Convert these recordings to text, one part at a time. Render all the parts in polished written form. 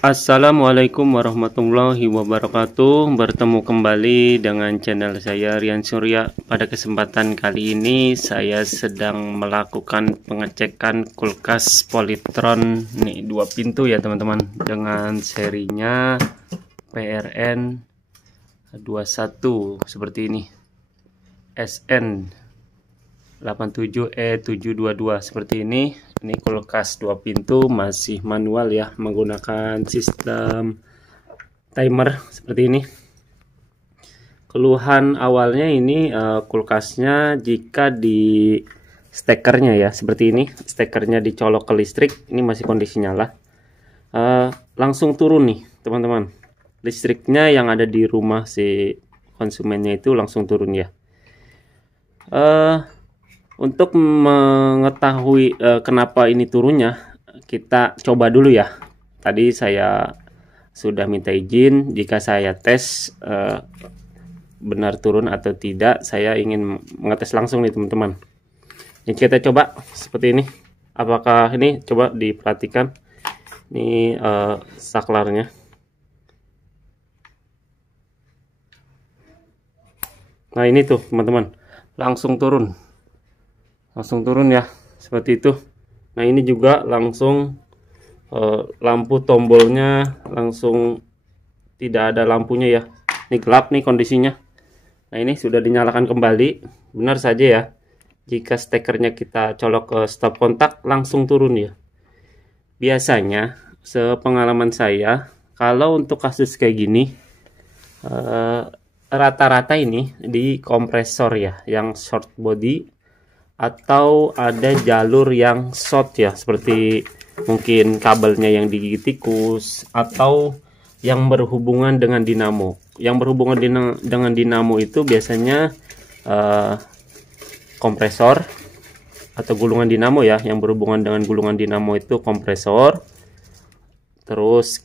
Assalamualaikum warahmatullahi wabarakatuh. Bertemu kembali dengan channel saya Rian Surya. Pada kesempatan kali ini saya sedang melakukan pengecekan kulkas Polytron nih 2 pintu ya teman-teman, dengan serinya PRN 21 seperti ini, SN 87E722 seperti ini. Ini kulkas 2 pintu masih manual ya, menggunakan sistem timer seperti ini. Keluhan awalnya ini kulkasnya jika di stekernya ya seperti ini, stekernya dicolok ke listrik, ini masih kondisi nyala, langsung turun nih teman-teman, listriknya yang ada di rumah si konsumennya itu langsung turun ya. Untuk mengetahui kenapa ini turunnya, kita coba dulu ya. Tadi saya sudah minta izin, jika saya tes benar turun atau tidak, saya ingin mengetes langsung nih teman-teman. Ini kita coba seperti ini. Apakah ini, coba diperhatikan ini saklarnya. Nah ini tuh teman-teman, langsung turun ya seperti itu. Nah ini juga langsung lampu tombolnya langsung tidak ada lampunya ya, ini gelap nih kondisinya. Nah ini sudah dinyalakan kembali. Benar saja ya, jika stekernya kita colok ke stop kontak langsung turun ya. Biasanya sepengalaman saya, kalau untuk kasus kayak gini rata-rata ini di kompresor ya yang short body, atau ada jalur yang short ya, seperti mungkin kabelnya yang digigit tikus, atau yang berhubungan dengan dinamo. Yang berhubungan dengan dinamo itu biasanya kompresor atau gulungan dinamo ya. Yang berhubungan dengan gulungan dinamo itu kompresor. Terus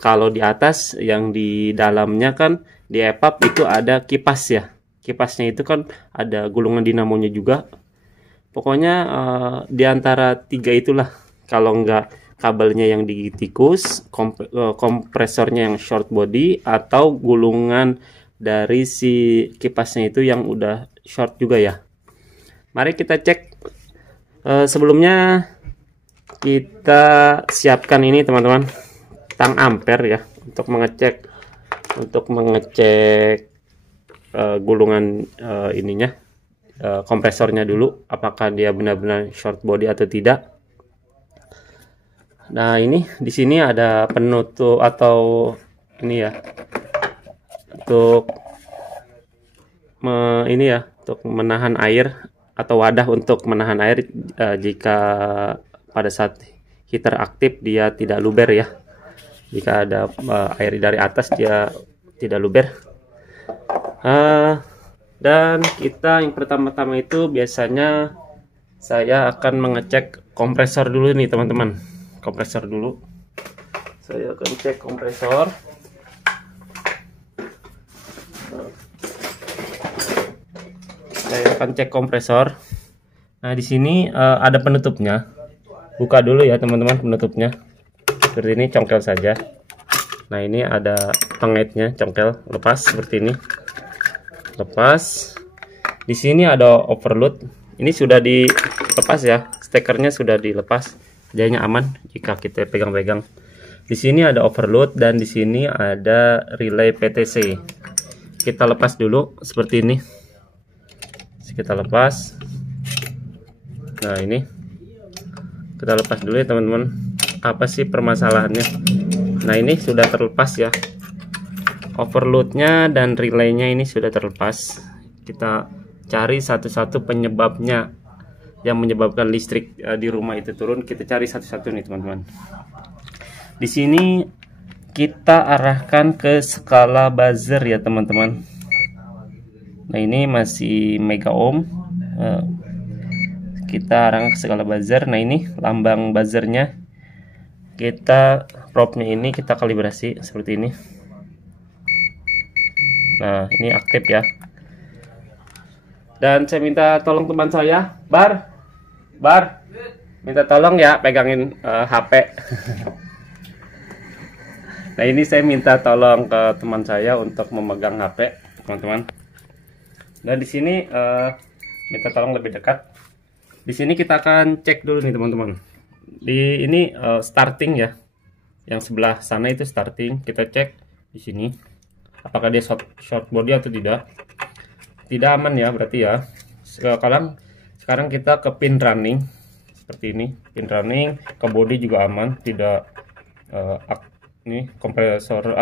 kalau di atas yang di dalamnya kan di EPAP itu ada kipas ya. Kipasnya itu kan ada gulungan dinamonya juga. Pokoknya di antara 3 itulah, kalau enggak kabelnya yang digigit tikus, kompresornya yang short body, atau gulungan dari si kipasnya itu yang udah short juga ya. Mari kita cek. Sebelumnya kita siapkan ini teman-teman, tang ampere ya, untuk mengecek gulungan ininya, kompresornya dulu, apakah dia benar-benar short body atau tidak. Nah ini di sini ada penutup atau ini ya, untuk untuk menahan air, atau wadah untuk menahan air jika pada saat heater aktif dia tidak luber ya. Jika ada air dari atas dia tidak luber. Dan kita yang pertama-tama itu biasanya saya akan mengecek kompresor dulu nih teman-teman. Kompresor dulu. Saya akan cek kompresor. Saya akan cek kompresor. Nah di sini ada penutupnya. Buka dulu ya teman-teman penutupnya. Seperti ini, congkel saja. Nah ini ada pengaitnya, congkel, lepas seperti ini. Lepas. Di sini ada overload. Ini sudah dilepas ya, stekernya sudah dilepas, jadinya aman jika kita pegang-pegang. Di sini ada overload dan di sini ada relay PTC. Kita lepas dulu seperti ini. Kita lepas. Nah ini kita lepas dulu ya teman-teman. Apa sih permasalahannya? Nah ini sudah terlepas ya. Overloadnya dan relaynya ini sudah terlepas. Kita cari satu-satu penyebabnya yang menyebabkan listrik di rumah itu turun. Kita cari satu-satu nih teman-teman. Di sini kita arahkan ke skala buzzer ya teman-teman. Nah ini masih mega ohm. Kita arahkan ke skala buzzer. Nah ini lambang buzzernya. Kita probnya ini kita kalibrasi seperti ini. Nah ini aktif ya. Dan saya minta tolong teman saya, Bar, minta tolong ya pegangin HP. Nah, ini saya minta tolong ke teman saya untuk memegang HP, teman-teman. Dan di sini minta tolong lebih dekat. Di sini kita akan cek dulu nih, teman-teman. Di ini starting ya. Yang sebelah sana itu starting. Kita cek di sini apakah dia short body atau tidak. Tidak aman ya, berarti ya. Sekarang kita ke pin running seperti ini. Pin running ke body juga aman, tidak ini kompresor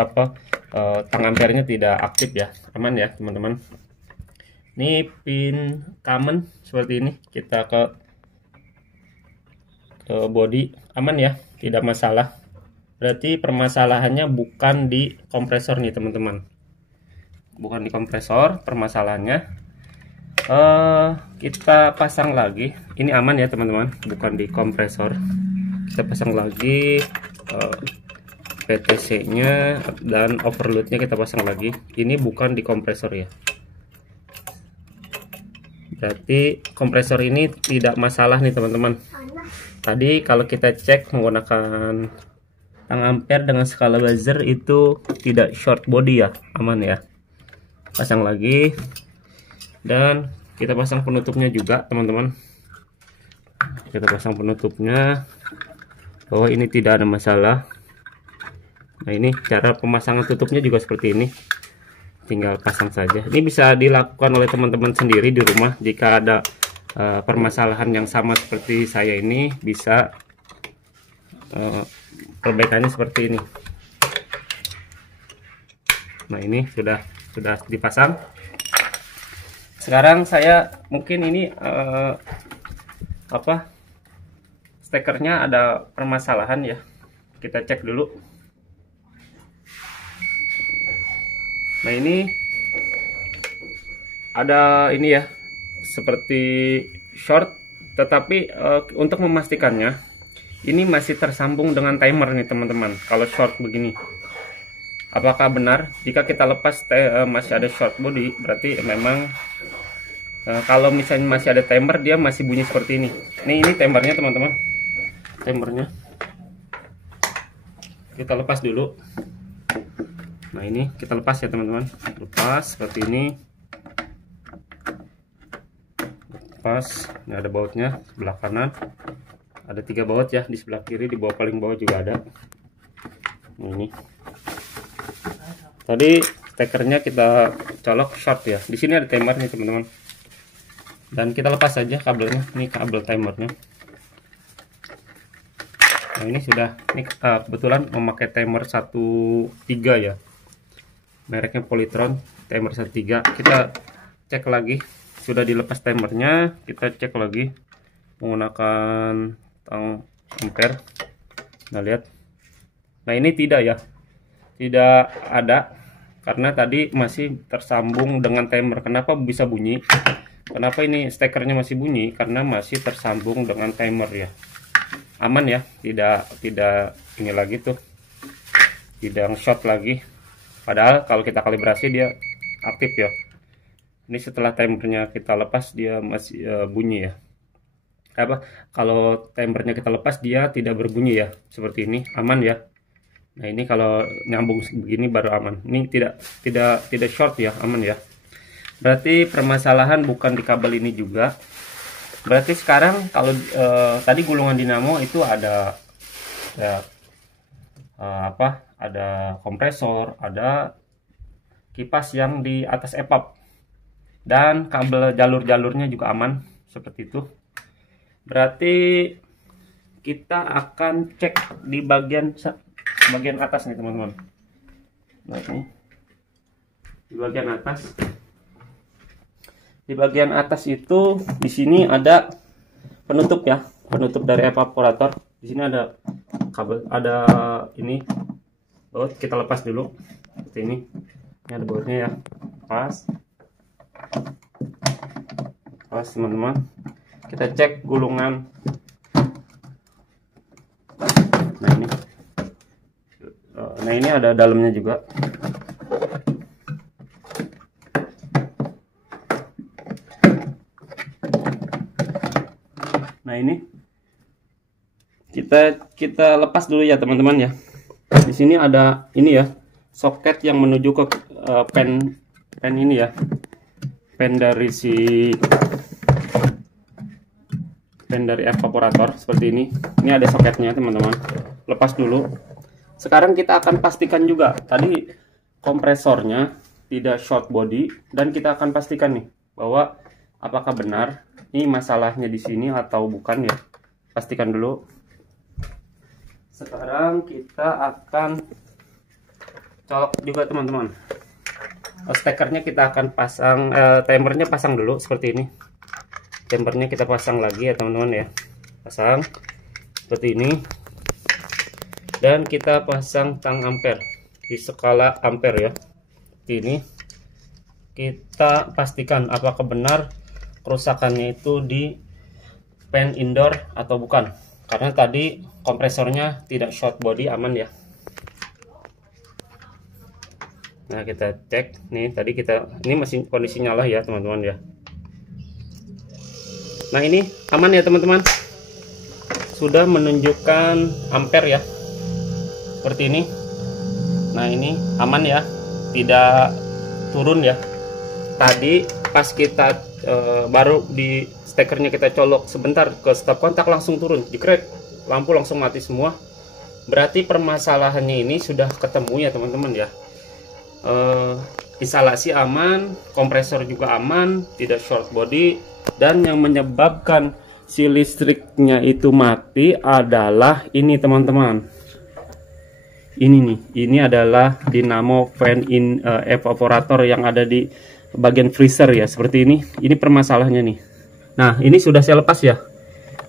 tang ampernya tidak aktif ya, aman ya teman-teman. Ini pin common seperti ini, kita ke body aman ya, tidak masalah. Berarti permasalahannya bukan di kompresor nih teman-teman, bukan di kompresor permasalahannya. Kita pasang lagi, ini aman ya teman-teman, bukan di kompresor. Kita pasang lagi PTC nya dan overload nya kita pasang lagi, ini bukan di kompresor ya. Berarti kompresor ini tidak masalah nih teman-teman. Tadi kalau kita cek menggunakan tang ampere dengan skala buzzer itu tidak short body ya, aman ya. Pasang lagi dan kita pasang penutupnya juga teman-teman. Kita pasang penutupnya bahwa ini tidak ada masalah. Nah, ini cara pemasangan tutupnya juga seperti ini, tinggal pasang saja. Ini bisa dilakukan oleh teman-teman sendiri di rumah. Jika ada permasalahan yang sama seperti saya ini, bisa perbaikannya seperti ini. Nah, ini sudah dipasang. Sekarang saya mungkin ini stekernya ada permasalahan ya, kita cek dulu. Nah, ini ada ini ya, seperti short, tetapi untuk memastikannya ini masih tersambung dengan timer nih teman-teman. Kalau short begini, apakah benar jika kita lepas masih ada short body? Berarti memang kalau misalnya masih ada timer, dia masih bunyi seperti ini. Ini timernya teman-teman, timernya kita lepas dulu. Nah, ini kita lepas ya teman-teman, lepas seperti ini. Lepas, ini ada bautnya sebelah kanan, ada 3 baut ya, di sebelah kiri, di bawah paling bawah juga ada. Nah, ini tadi stekernya kita colok short ya, di sini ada timernya teman-teman, dan kita lepas saja kabelnya. Ini kabel timernya. Nah, ini sudah, ini kebetulan memakai timer 1.3 ya, mereknya Polytron, timer 1.3. Kita cek lagi, sudah dilepas timernya, kita cek lagi menggunakan tang ampere. Nah, lihat. Nah, ini tidak ya, tidak ada, karena tadi masih tersambung dengan timer. Kenapa bisa bunyi? Kenapa ini stekernya masih bunyi? Karena masih tersambung dengan timer ya. Aman ya, tidak ini lagi tuh, tidak short lagi. Padahal kalau kita kalibrasi dia aktif ya. Ini setelah timernya kita lepas dia masih bunyi ya. Kalau timernya kita lepas dia tidak berbunyi ya, seperti ini, aman ya. Nah, ini kalau nyambung begini baru aman. Ini tidak short ya, aman ya. Berarti permasalahan bukan di kabel ini juga. Berarti sekarang kalau tadi gulungan dinamo itu ada ada kompresor, ada kipas yang di atas EPAP, dan kabel jalur-jalurnya juga aman seperti itu. Berarti kita akan cek di bagian atas nih teman-teman. Nah, ini di bagian atas. Di bagian atas itu di sini ada penutup ya, penutup dari evaporator. Di sini ada kabel, ada ini baut, kita lepas dulu seperti ini. Ini ada bautnya ya, pas teman-teman. Kita cek gulungan. Nah, ini ada dalamnya juga. Nah, ini kita lepas dulu ya teman-teman ya. di sini ada ini ya, soket yang menuju ke pen ini ya, pen dari evaporator seperti ini. Ini ada soketnya teman-teman. Lepas dulu. Sekarang kita akan pastikan juga tadi kompresornya tidak short body, dan kita akan pastikan nih bahwa apakah benar ini masalahnya di sini atau bukan ya. Pastikan dulu. Sekarang kita akan colok juga teman-teman. Stekernya kita akan pasang, timernya pasang dulu seperti ini. Tempernya kita pasang lagi ya teman-teman ya, pasang seperti ini, dan kita pasang tang ampere di skala ampere ya. Ini kita pastikan apakah benar kerusakannya itu di fan indoor atau bukan, karena tadi kompresornya tidak short body, aman ya. Nah kita cek nih, tadi ini masih kondisi nyala ya teman-teman ya. Nah ini aman ya teman-teman, sudah menunjukkan ampere ya, seperti ini. Nah ini aman ya, tidak turun ya. Tadi pas kita baru di stekernya kita colok sebentar ke stop kontak, langsung turun, jekrek, lampu langsung mati semua. Berarti permasalahannya ini sudah ketemu ya teman-teman ya. Instalasi aman, kompresor juga aman, tidak short body. Dan yang menyebabkan si listriknya itu mati adalah ini teman-teman. Ini nih, ini adalah dinamo fan evaporator yang ada di bagian freezer ya, seperti ini. Ini permasalahannya nih. Nah ini sudah saya lepas ya.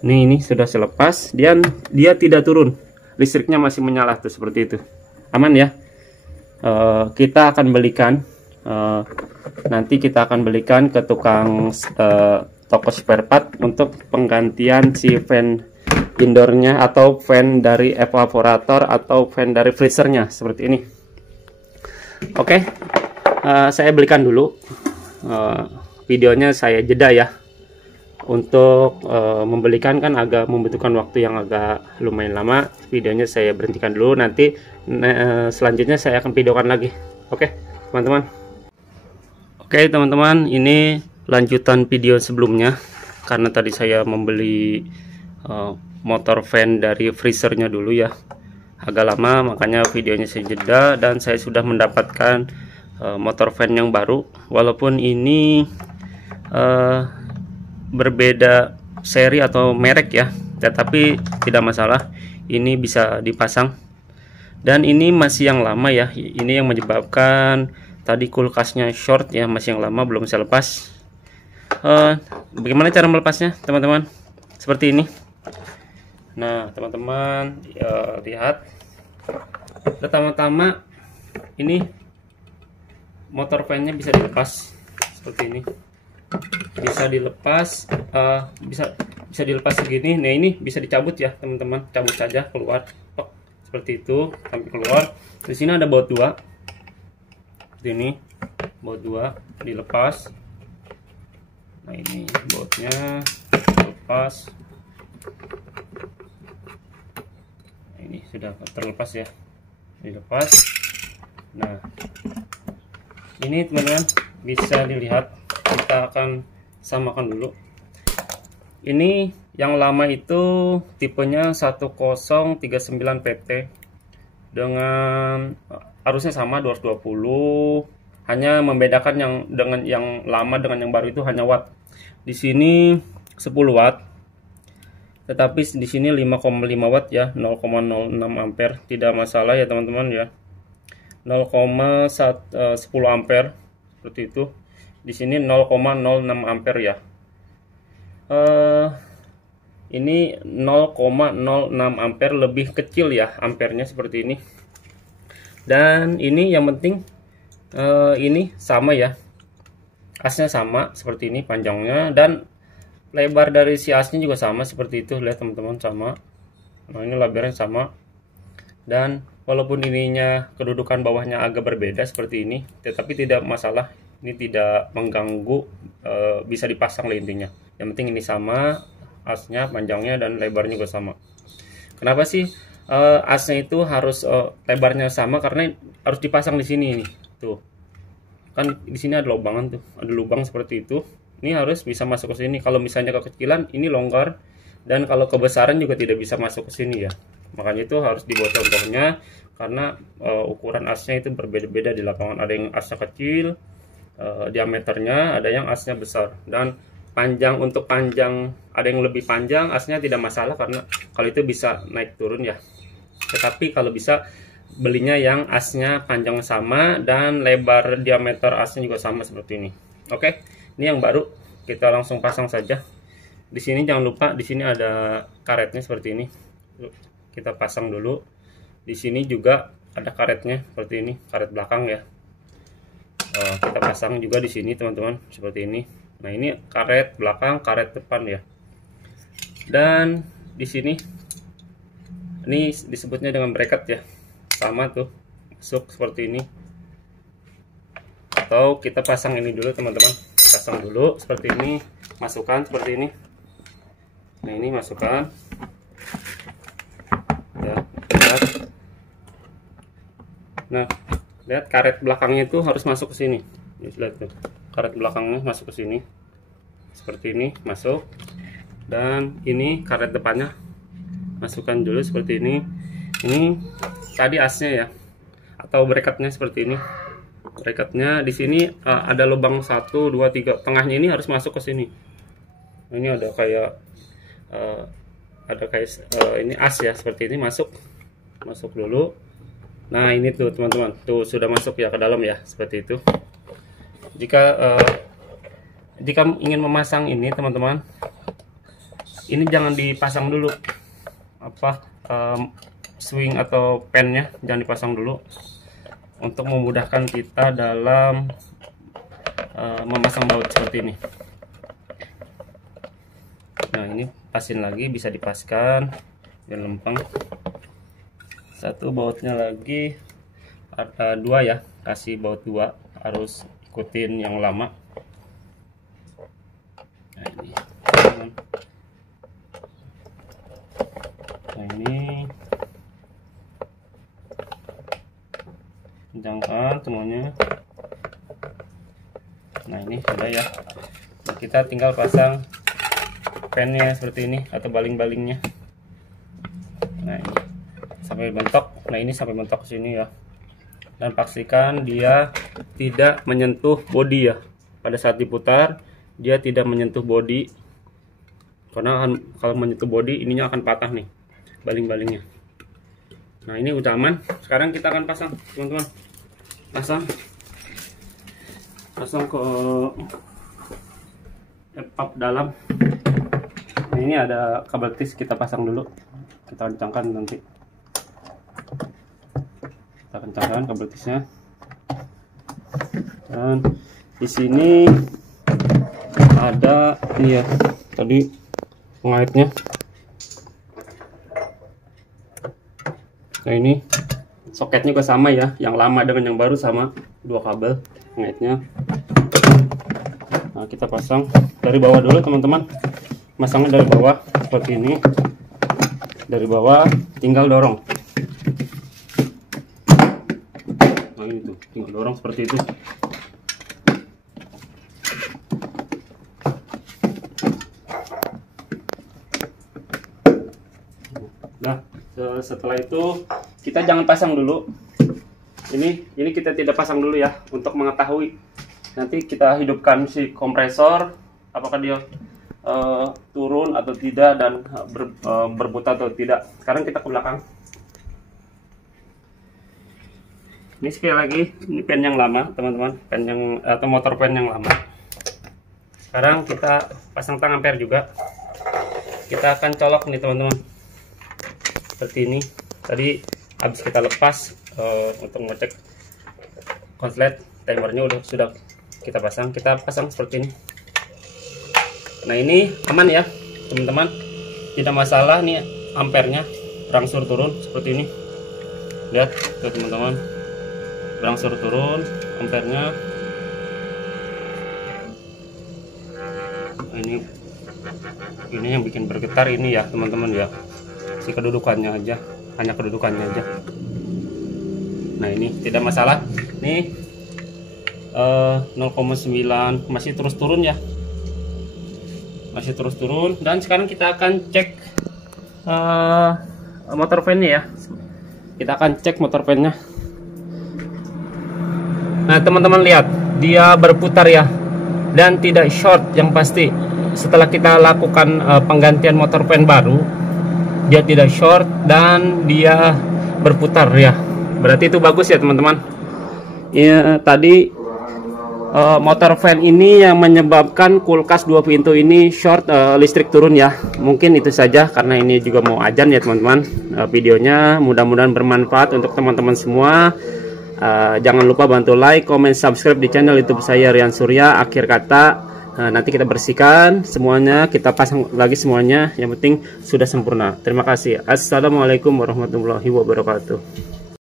Ini sudah saya lepas, dan dia tidak turun, listriknya masih menyala tuh seperti itu. Aman ya. Kita akan belikan, nanti kita akan belikan ke tukang toko spare part untuk penggantian si fan indoornya atau fan dari evaporator atau fan dari freezernya seperti ini. Oke, saya belikan dulu. Videonya saya jeda ya. Untuk membelikan kan agak membutuhkan waktu yang agak lumayan lama. Videonya saya berhentikan dulu, nanti selanjutnya saya akan videokan lagi. Oke teman-teman. Oke teman-teman, ini lanjutan video sebelumnya. Karena tadi saya membeli motor fan dari freezernya dulu ya, agak lama, makanya videonya saya jeda. Dan saya sudah mendapatkan motor fan yang baru, walaupun ini berbeda seri atau merek ya, tetapi tidak masalah, ini bisa dipasang. Dan ini masih yang lama ya, ini yang menyebabkan tadi kulkasnya short ya, masih yang lama, belum saya lepas. Bagaimana cara melepasnya teman-teman? Seperti ini. Nah teman-teman lihat, pertama-tama ini motor fan-nya bisa dilepas seperti ini, bisa dilepas, bisa dilepas segini. Nah ini bisa dicabut ya teman-teman, cabut saja keluar seperti itu sampai keluar. Di sini ada baut 2 seperti ini, baut 2 dilepas. Nah ini bautnya lepas. Nah, ini sudah terlepas ya, dilepas. Nah ini teman-teman bisa dilihat, kita akan samakan dulu. Ini yang lama itu tipenya 1039 PT dengan arusnya sama 220, hanya membedakan yang dengan yang lama dengan yang baru itu hanya watt. Di sini 10 watt, tetapi di sini 5,5 watt ya, 0,06 ampere, tidak masalah ya teman-teman ya. 0,10 ampere seperti itu. Di sini 0,06 ampere ya. Ini 0,06 ampere, lebih kecil ya ampernya seperti ini. Dan ini yang penting ini sama ya, asnya sama seperti ini panjangnya, dan lebar dari si asnya juga sama seperti itu. Lihat teman-teman, sama. Nah ini lebarnya sama, dan walaupun ininya kedudukan bawahnya agak berbeda seperti ini, tetapi tidak masalah, ini tidak mengganggu, bisa dipasang lah intinya. Yang penting ini sama, asnya, panjangnya, dan lebarnya juga sama. Kenapa sih asnya itu harus lebarnya sama karena harus dipasang di sini nih. Tuh. Kan di sini ada lubangan tuh, ada lubang seperti itu. Ini harus bisa masuk ke sini. Kalau misalnya kekecilan ini longgar, dan kalau kebesaran juga tidak bisa masuk ke sini ya. Makanya itu harus dibuat contohnya karena ukuran asnya itu berbeda-beda di lapangan. Ada yang asnya kecil, diameternya, ada yang asnya besar, dan untuk panjang ada yang lebih panjang asnya tidak masalah karena kalau itu bisa naik turun ya. Tetapi kalau bisa belinya yang asnya panjang sama dan lebar diameter asnya juga sama seperti ini. Oke, ini yang baru, kita langsung pasang saja. Di sini jangan lupa, di sini ada karetnya seperti ini. Kita pasang dulu. Di sini juga ada karetnya seperti ini, karet belakang ya. Kita pasang juga di sini teman-teman seperti ini. Nah, ini karet belakang, karet depan ya. Dan di sini ini disebutnya dengan bracket ya, sama tuh, masuk seperti ini. Atau kita pasang ini dulu teman-teman, pasang dulu seperti ini, masukkan seperti ini. Nah, ini masukkan ya, lihat. Nah, lihat karet belakangnya itu harus masuk ke sini. Lihat tuh, karet belakangnya masuk ke sini seperti ini, masuk. Dan ini karet depannya masukkan dulu seperti ini. Ini tadi asnya ya, atau bracketnya seperti ini. Bracketnya di sini ada lubang 1, 2, 3, tengahnya ini harus masuk ke sini. Ini ada kayak ini as ya, seperti ini, masuk dulu. Nah, ini tuh teman-teman, tuh sudah masuk ya ke dalam ya, seperti itu. Jika ingin memasang ini teman-teman, ini jangan dipasang dulu swing atau pennya, jangan dipasang dulu untuk memudahkan kita dalam memasang baut seperti ini. Nah, ini pasin lagi, bisa dipaskan biar lempeng. Satu bautnya lagi ada 2 ya, kasih baut 2, harus ikutin yang lama. Nah, ini. Nah, ini kencangkan semuanya. Nah, ini sudah ya. Nah, kita tinggal pasang pennya seperti ini atau baling-balingnya. Nah, ini sampai mentok. Nah, ini sampai mentok sini ya. Dan pastikan dia tidak menyentuh bodi ya. Pada saat diputar dia tidak menyentuh bodi, karena kalau menyentuh bodi ininya akan patah nih baling-balingnya. Nah, ini udah aman. Sekarang kita akan pasang teman-teman. Pasang ke pap dalam. Nah, ini ada kabel tis, kita pasang dulu. Kita kencangkan nanti. Kita kencangkan kabel tisnya. Dan di sini ada ini ya, tadi pengaitnya. Nah, ini soketnya juga sama ya, yang lama dengan yang baru sama, 2 kabel pengaitnya. Nah, kita pasang dari bawah dulu teman-teman. Masangnya dari bawah seperti ini. Dari bawah tinggal dorong. Nah, ini tuh tinggal dorong seperti itu. Nah, setelah itu kita jangan pasang dulu. Ini kita tidak pasang dulu ya, untuk mengetahui nanti kita hidupkan si kompresor apakah dia turun atau tidak dan berputar atau tidak. Sekarang kita ke belakang. Ini sekali lagi, ini pen yang lama teman-teman, pen yang atau motor pen yang lama. Sekarang kita pasang tang ampere juga. Kita akan colok nih teman-teman, seperti ini. Tadi habis kita lepas untuk ngecek konslet, timernya sudah kita pasang. Kita pasang seperti ini. Nah, ini aman ya teman-teman, tidak masalah nih ampernya berangsur turun seperti ini. Lihat tuh teman-teman, berangsur turun ampernya. Nah, ini yang bikin bergetar ini ya teman-teman ya, si kedudukannya aja hanya kedudukannya aja. Nah ini tidak masalah, nih 0,9 masih terus turun ya, masih terus turun. Dan sekarang kita akan cek motor fan-nya ya, kita akan cek motor fan-nya. Nah teman-teman lihat, dia berputar ya, dan tidak short yang pasti. Setelah kita lakukan penggantian motor fan baru, dia tidak short dan dia berputar ya, berarti itu bagus ya teman-teman. Ya tadi motor fan ini yang menyebabkan kulkas 2 pintu ini short, listrik turun ya. Mungkin itu saja, karena ini juga mau azan ya teman-teman. Videonya mudah-mudahan bermanfaat untuk teman-teman semua. Jangan lupa bantu like, comment, subscribe di channel YouTube saya Rian Surya. Akhir kata, nanti kita bersihkan semuanya, kita pasang lagi semuanya. Yang penting sudah sempurna. Terima kasih. Assalamualaikum warahmatullahi wabarakatuh.